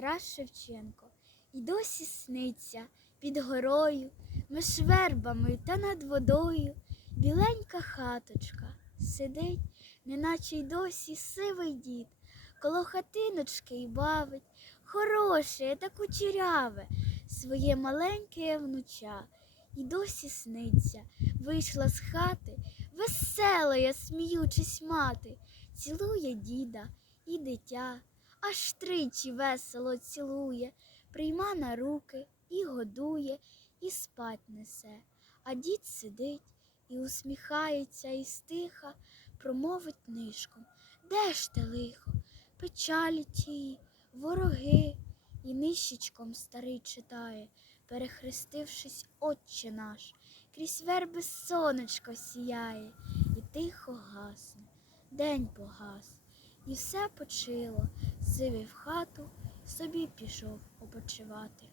Тарас Шевченко. І досі сниться під горою, між вербами та над водою. Біленька хаточка сидить, неначе й досі сивий дід, коло хатиночки й бавить, хороше та кучеряве, своє маленьке внуча. І досі сниться, вийшла з хати, веселая, сміючись мати, цілує діда і дитя, аж тричі весело цілує, прийма на руки і годує, і спать несе. А дід сидить і усміхається, і стиха промовить нишком. Де ж те лихо? Печалі тії, вороги, і нищечком старий читає, перехрестившись, Отче наш, крізь верби сонечко сіяє, і тихо гасне, день погас, і все почило, сивий хату, собі пішов опочивати.